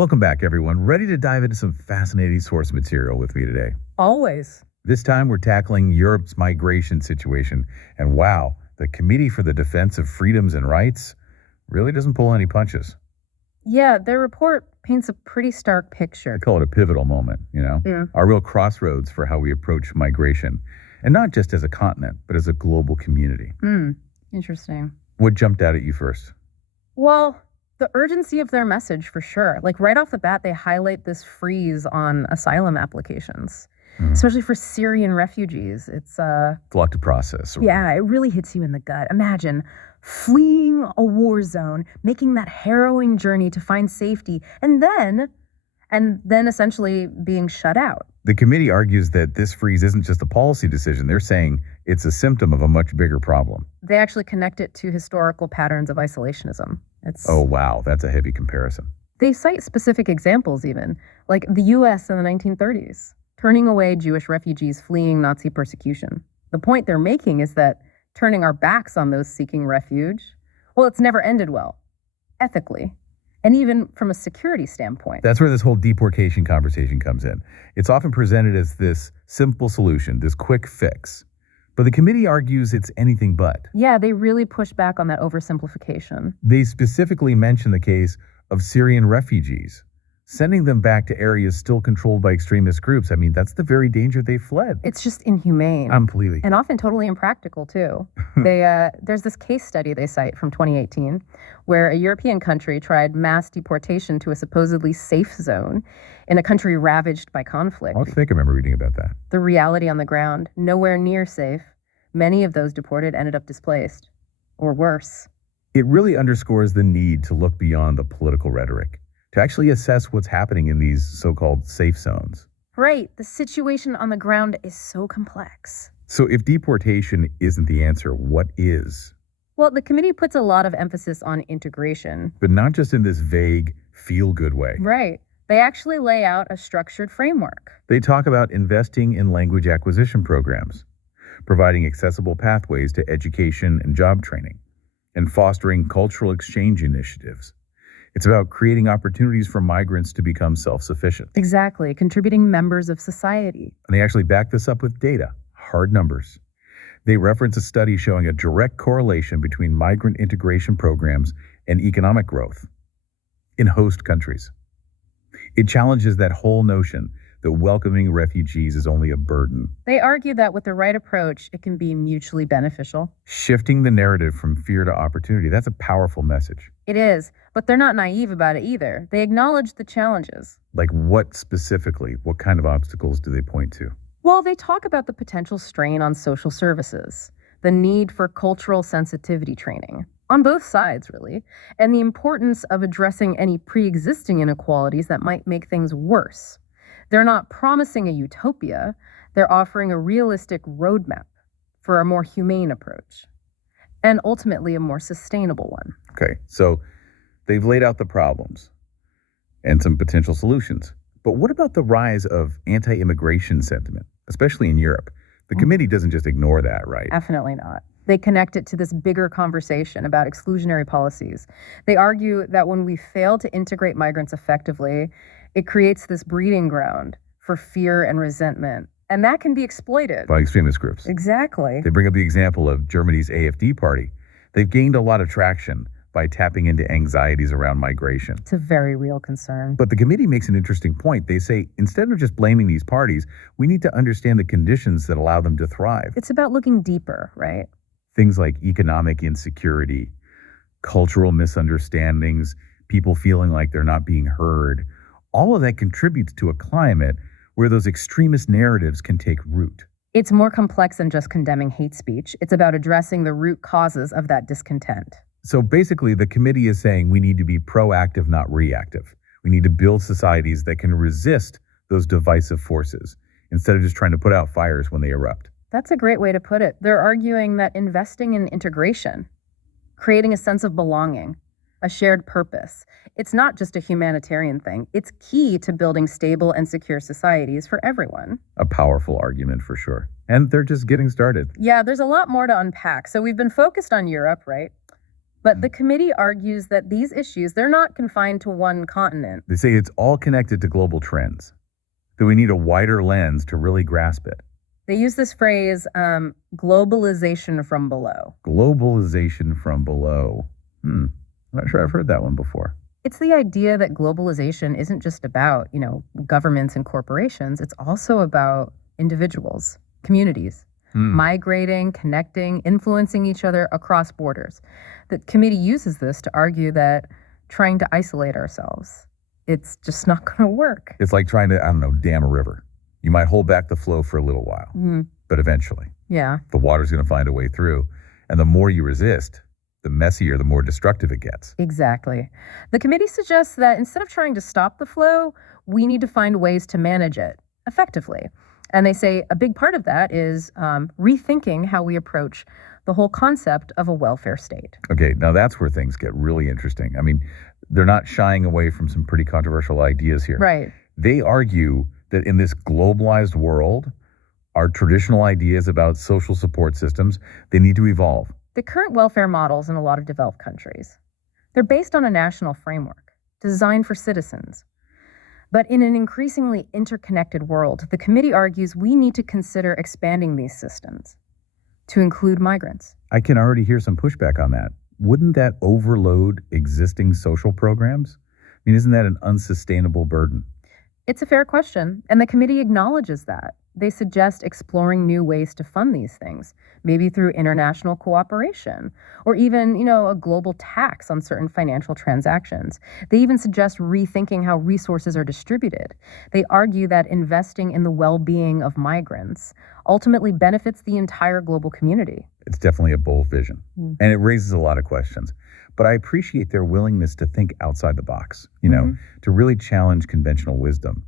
Welcome back, everyone. Ready to dive into some fascinating source material with me today. Always. This time, we're tackling Europe's migration situation. And wow, the Committee for the Defense of Freedoms and Rights really doesn't pull any punches. Yeah, their report paints a pretty stark I picture. call it a pivotal moment, Yeah. a real crossroads for how we approach migration. And not just as a continent, but as a global community. Interesting. What jumped out at you first? Well, the urgency of their message for sure. Like right off the bat, they highlight this freeze on asylum applications, especially for Syrian refugees. It's a lot to process. Yeah, it really hits you in the gut. Imagine fleeing a war zone, making that harrowing journey to find safety, and then essentially being shut out. The committee argues that this freeze isn't just a policy decision. They're saying it's a symptom of a much bigger problem. They actually connect it to historical patterns of isolationism. Oh, wow. That's a heavy comparison. They cite specific examples even, like the US in the 1930s, turning away Jewish refugees fleeing Nazi persecution. The point they're making is that turning our backs on those seeking refuge, well, it's never ended well, ethically, and even from a security standpoint. That's where this whole deportation conversation comes in. It's often presented as this simple solution, this quick fix. But the committee argues it's anything but. Yeah, they really push back on that oversimplification. They specifically mention the case of Syrian refugees, sending them back to areas still controlled by extremist groups. I mean, that's the very danger they fled. It's just inhumane. Completely. And often totally impractical, too. There's this case study they cite from 2018 where a European country tried mass deportation to a supposedly safe zone in a country ravaged by conflict. I think I remember reading about that. The reality on the ground, nowhere near safe. Many of those deported ended up displaced, or worse. It really underscores the need to look beyond the political rhetoric, to actually assess what's happening in these so-called safe zones. Right. The situation on the ground is so complex. So if deportation isn't the answer, what is? Well, the committee puts a lot of emphasis on integration. But not just in this vague, feel-good way. Right. They actually lay out a structured framework. They talk about investing in language acquisition programs, providing accessible pathways to education and job training, and fostering cultural exchange initiatives. It's about creating opportunities for migrants to become self-sufficient. Exactly, contributing members of society. And they actually back this up with data, hard numbers. They reference a study showing a direct correlation between migrant integration programs and economic growth in host countries. It challenges that whole notion that welcoming refugees is only a burden. They argue that with the right approach, it can be mutually beneficial. Shifting the narrative from fear to opportunity, that's a powerful message. It is, but they're not naive about it either. They acknowledge the challenges. Like what specifically? What kind of obstacles do they point to? Well, they talk about the potential strain on social services, the need for cultural sensitivity training, on both sides, really, and the importance of addressing any pre-existing inequalities that might make things worse. They're not promising a utopia. They're offering a realistic roadmap for a more humane approach, and ultimately a more sustainable one. Okay, so they've laid out the problems and some potential solutions. But what about the rise of anti-immigration sentiment, especially in Europe? The committee doesn't just ignore that, right? Definitely not. They connect it to this bigger conversation about exclusionary policies. They argue that when we fail to integrate migrants effectively, it creates this breeding ground for fear and resentment. And that can be exploited by extremist groups. Exactly. They bring up the example of Germany's AfD party. They've gained a lot of traction by tapping into anxieties around migration. It's a very real concern. But the committee makes an interesting point. They say, instead of just blaming these parties, we need to understand the conditions that allow them to thrive. It's about looking deeper, right? Things like economic insecurity, cultural misunderstandings, people feeling like they're not being heard. All of that contributes to a climate where those extremist narratives can take root. It's more complex than just condemning hate speech. It's about addressing the root causes of that discontent. So basically, the committee is saying we need to be proactive, not reactive. We need to build societies that can resist those divisive forces instead of just trying to put out fires when they erupt. That's a great way to put it. They're arguing that investing in integration, creating a sense of belonging, a shared purpose, it's not just a humanitarian thing. It's key to building stable and secure societies for everyone. A powerful argument for sure. And they're just getting started. Yeah, there's a lot more to unpack. So we've been focused on Europe, right? But the committee argues that these issues, they're not confined to one continent. They say it's all connected to global trends, that we need a wider lens to really grasp it. They use this phrase, globalization from below. Globalization from below. I'm not sure I've heard that one before. It's the idea that globalization isn't just about, governments and corporations. It's also about individuals, communities, migrating, connecting, influencing each other across borders. The committee uses this to argue that trying to isolate ourselves, it's just not going to work. It's like trying to, dam a river. You might hold back the flow for a little while, but eventually, the water's going to find a way through. And the more you resist, the messier, the more destructive it gets. Exactly. The committee suggests that instead of trying to stop the flow, we need to find ways to manage it effectively. And they say a big part of that is rethinking how we approach the whole concept of a welfare state. Okay, now that's where things get really interesting. I mean, they're not shying away from some pretty controversial ideas here. Right. They argue that in this globalized world, our traditional ideas about social support systems, they need to evolve. The current welfare models in a lot of developed countries, they're based on a national framework designed for citizens. But in an increasingly interconnected world, the committee argues we need to consider expanding these systems to include migrants. I can already hear some pushback on that. Wouldn't that overload existing social programs? I mean, isn't that an unsustainable burden? It's a fair question, and the committee acknowledges that. They suggest exploring new ways to fund these things, maybe through international cooperation, or even, a global tax on certain financial transactions. They even suggest rethinking how resources are distributed. They argue that investing in the well-being of migrants ultimately benefits the entire global community. It's definitely a bold vision, and it raises a lot of questions. But I appreciate their willingness to think outside the box, to really challenge conventional wisdom.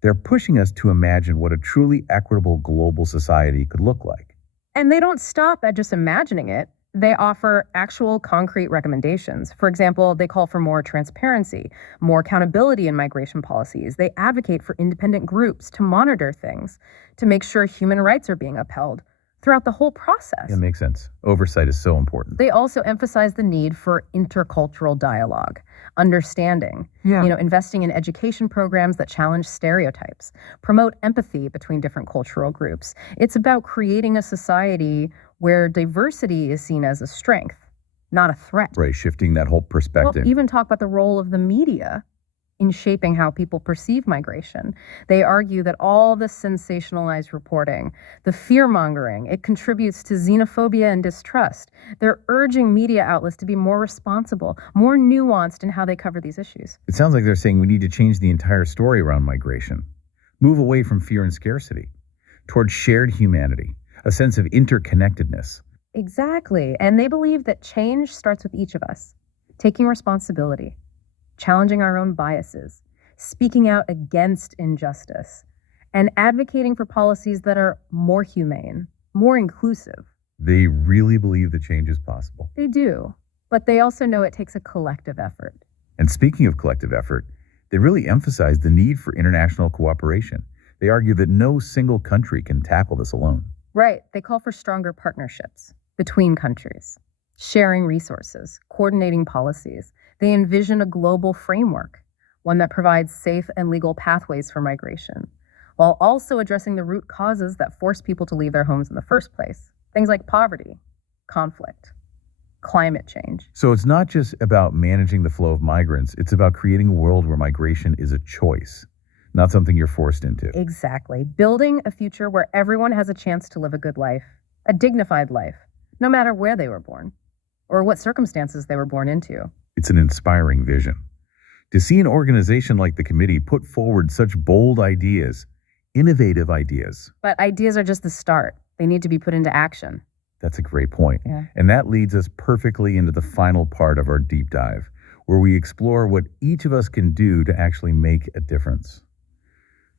They're pushing us to imagine what a truly equitable global society could look like. And they don't stop at just imagining it. They offer actual concrete recommendations. For example, they call for more transparency, more accountability in migration policies. They advocate for independent groups to monitor things, to make sure human rights are being upheld throughout the whole process. It makes sense. Oversight is so important. They also emphasize the need for intercultural dialogue, understanding, investing in education programs that challenge stereotypes, promote empathy between different cultural groups. It's about creating a society where diversity is seen as a strength, not a threat. Right, shifting that whole perspective. Well, even talk about the role of the media in shaping how people perceive migration. They argue that all the sensationalized reporting, the fear-mongering, it contributes to xenophobia and distrust. They're urging media outlets to be more responsible, more nuanced in how they cover these issues. It sounds like they're saying we need to change the entire story around migration, move away from fear and scarcity, towards shared humanity, a sense of interconnectedness. Exactly. And they believe that change starts with each of us, taking responsibility, challenging our own biases, speaking out against injustice, and advocating for policies that are more humane, more inclusive. They really believe that change is possible. They do, but they also know it takes a collective effort. And speaking of collective effort, they really emphasize the need for international cooperation. They argue that no single country can tackle this alone. Right. They call for stronger partnerships between countries, sharing resources, coordinating policies. They envision a global framework, one that provides safe and legal pathways for migration, while also addressing the root causes that force people to leave their homes in the first place. Things like poverty, conflict, climate change. So it's not just about managing the flow of migrants, it's about creating a world where migration is a choice, not something you're forced into. Exactly. Building a future where everyone has a chance to live a good life, a dignified life, no matter where they were born or what circumstances they were born into. It's an inspiring vision. To see an organization like the committee put forward such bold ideas, innovative ideas. But ideas are just the start. They need to be put into action. That's a great point. Yeah. And that leads us perfectly into the final part of our deep dive, where we explore what each of us can do to actually make a difference.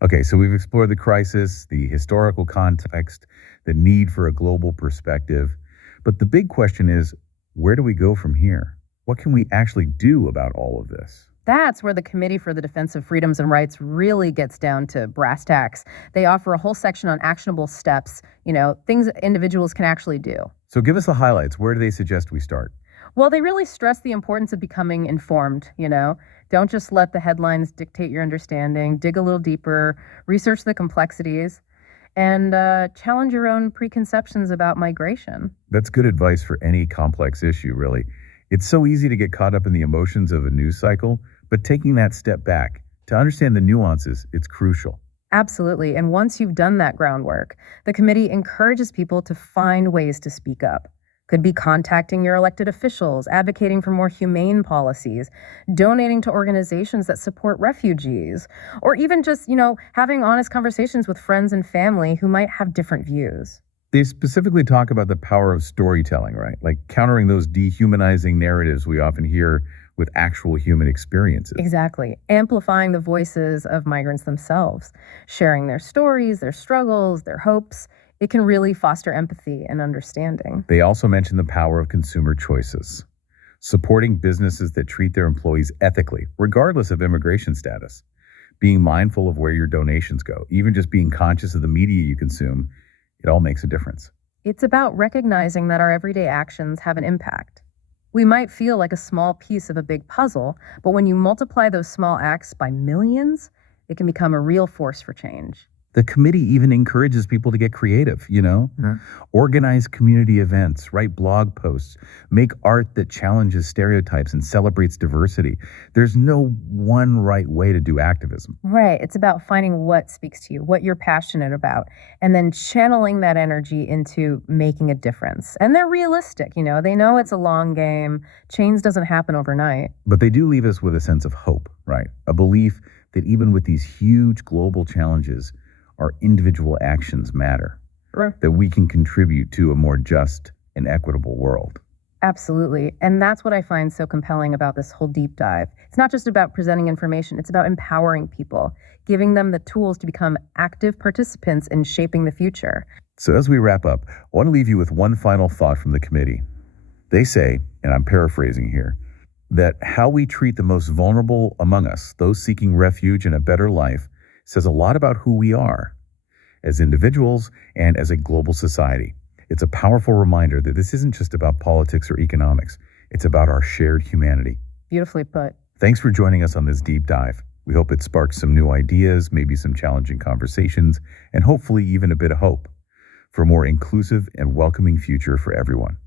Okay, so we've explored the crisis, the historical context, the need for a global perspective. But the big question is, where do we go from here? What can we actually do about all of this? That's where the Committee for the Defense of Freedoms and Rights really gets down to brass tacks. They offer a whole section on actionable steps, things that individuals can actually do. So give us the highlights. Where do they suggest we start? Well, they really stress the importance of becoming informed. Don't just let the headlines dictate your understanding. Dig a little deeper, research the complexities, and challenge your own preconceptions about migration. That's good advice for any complex issue, really. It's so easy to get caught up in the emotions of a news cycle, but taking that step back to understand the nuances, it's crucial. Absolutely. And once you've done that groundwork, the committee encourages people to find ways to speak up. Could be contacting your elected officials, advocating for more humane policies, donating to organizations that support refugees, or even just having honest conversations with friends and family who might have different views. They specifically talk about the power of storytelling, right? Like countering those dehumanizing narratives we often hear with actual human experiences. Exactly. Amplifying the voices of migrants themselves, sharing their stories, their struggles, their hopes. It can really foster empathy and understanding. They also mention the power of consumer choices, supporting businesses that treat their employees ethically, regardless of immigration status, being mindful of where your donations go, even just being conscious of the media you consume, it all makes a difference. It's about recognizing that our everyday actions have an impact. We might feel like a small piece of a big puzzle, but when you multiply those small acts by millions, it can become a real force for change. The committee even encourages people to get creative, organize community events, write blog posts, make art that challenges stereotypes and celebrates diversity. There's no one right way to do activism. Right. It's about finding what speaks to you, what you're passionate about, and then channeling that energy into making a difference. And they're realistic. They know it's a long game. Change doesn't happen overnight. But they do leave us with a sense of hope, right? A belief that even with these huge global challenges, our individual actions matter, Right. that we can contribute to a more just and equitable world. Absolutely. And that's what I find so compelling about this whole deep dive. It's not just about presenting information, it's about empowering people, giving them the tools to become active participants in shaping the future. So as we wrap up, I want to leave you with one final thought from the committee. They say, and I'm paraphrasing here, that how we treat the most vulnerable among us, those seeking refuge and a better life, says a lot about who we are as individuals and as a global society. It's a powerful reminder that this isn't just about politics or economics. It's about our shared humanity. Beautifully put. Thanks for joining us on this deep dive. We hope it sparks some new ideas, maybe some challenging conversations, and hopefully even a bit of hope for a more inclusive and welcoming future for everyone.